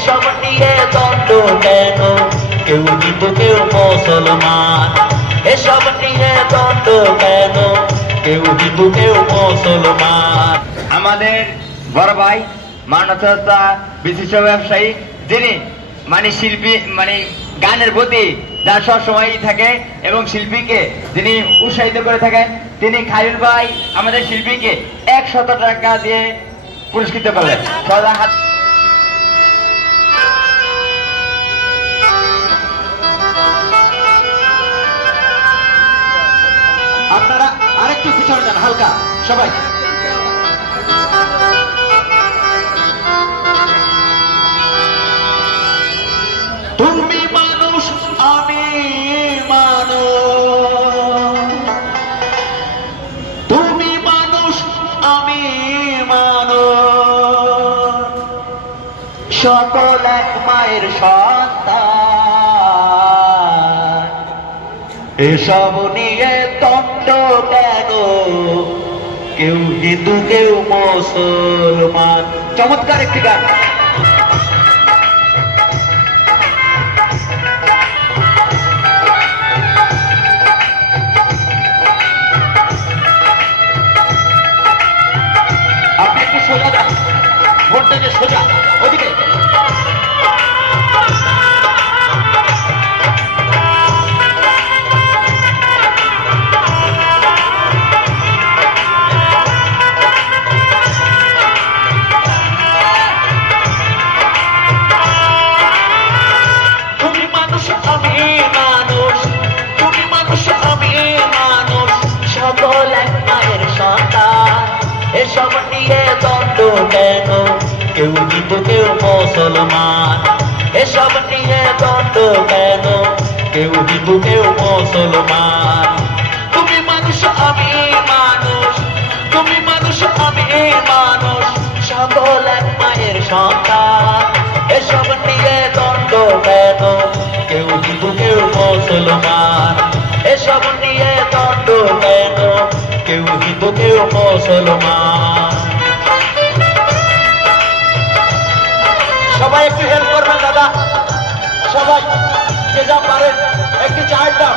এসব নিয়ে কেন কেউ কেউ মুসলমান এসব নিয়ে কেন কেউ কেউ মুসলমান আমাদের বড় ভাই বিশিষ্ট ব্যবসায়ী, যিনি মানে শিল্পী মানে গানের প্রতি যার থাকে এবং শিল্পীকে যিনি উৎসাহিত করে থাকেন, তিনি খালিল ভাই আমাদের শিল্পীকে একশত টাকা দিয়ে পুরস্কৃত করলেন সদা হাত আরেকটু পিছনে যান, হালকা। সবাই। তুমি মানুষ, আমি মানুষ। তুমি মানুষ, আমি মানুষ। সকল এক মায়ের সন্তান। এসব নিয়ে দ্বন্দ্ব কেন কেউ হিন্দু কেউ মুসলমান। চমৎকার একটি গান। নিয়ে দ্বন্দ্ব কেন? কেউ কেউ মুসলমান। এসব নিয়ে দ্বন্দ্ব কেন? কেউ কেউ মুসলমান। তুমি মানুষ, আমি মানুষ। তুমি মানুষ, আমি মানুষ। সকল এক মায়ের সন্তান। এসব নিয়ে দ্বন্দ্ব কেন? কেউ হিন্দু কেউ মুসলমান। কেউ হিত কেউ মুসলমান সবাই একটু হেল্প করবেন, দাদা। সবাই, যে যা পারেন, একটু চায়ের দাম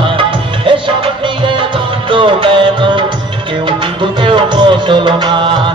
কেউ মুসলমান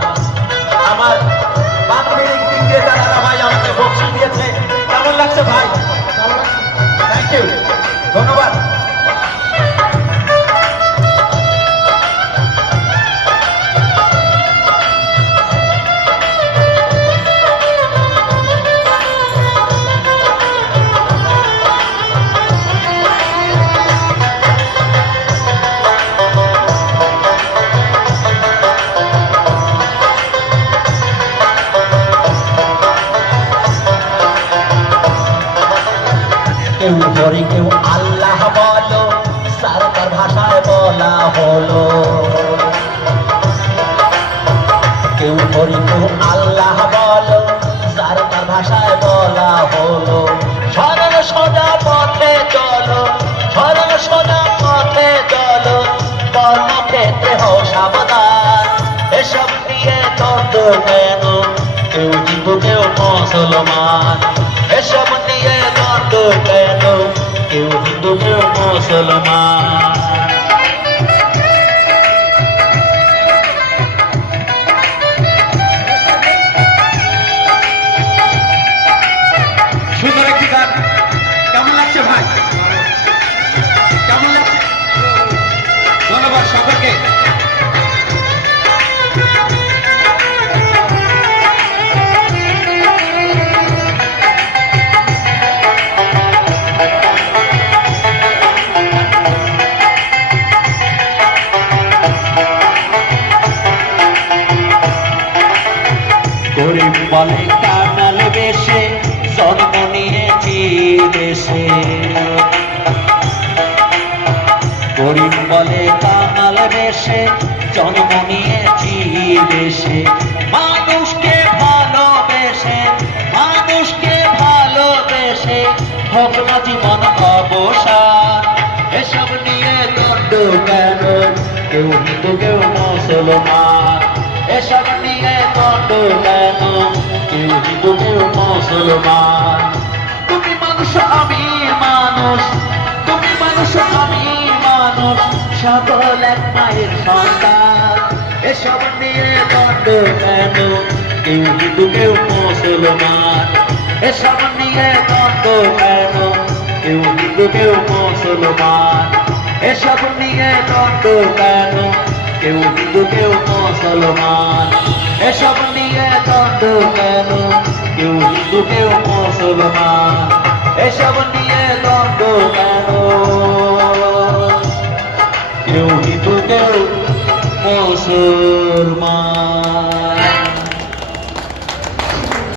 কেউ হরি কেউ আল্লাহ বলো, সারকার ভাষায় বলা হলো। কেউ হরি কেউ আল্লাহ বলো, সারকার ভাষায় বলা হলো। সরল সোজা পথে চলো সরল সোজা পথে চলো, কর্মক্ষেত্রে হও সাবধান, এসব নিয়ে তত কেন? কেউ হিন্দু কেউ মুসলমান, এসব নিয়ে দ্বন্দ্ব কেন? কেউ বলে কানাল বেশে, জন্ম নিয়েছি দেশে। গরিব বলে কানাল বেশে, জন্ম নিয়েছি দেশে। মানুষকে ভালোবেসে মানুষকে ভালোবেসে, হোক জীবন এসব নিয়ে দণ্ড কেন কেউ হিন্দু, কেউ মুসলমান। এসব নিয়ে দণ্ড কেন? কেউ হিন্দু, কেউ মুসলমান। তুমি মানুষ, আমি মানুষ। তুমি মানুষ, আমি মানুষ। সকল এক মায়ের সন্তান। এসব নিয়ে দণ্ড কেন? কেউ হিন্দু, কেউ মুসলমান। এসব নিয়ে দণ্ড কেন? কেউ হিন্দু, কেউ মুসলমান। এসব নিয়ে দ্বন্দ্ব কেন? কেউ হিন্দু কেউ মুসলমান। এসব নিয়ে দ্বন্দ্ব কেন? কেউ হিন্দু, কেউ মুসলমান। এসব নিয়ে দ্বন্দ্ব কেন? কেউ হিন্দু, কেউ মুসলমান।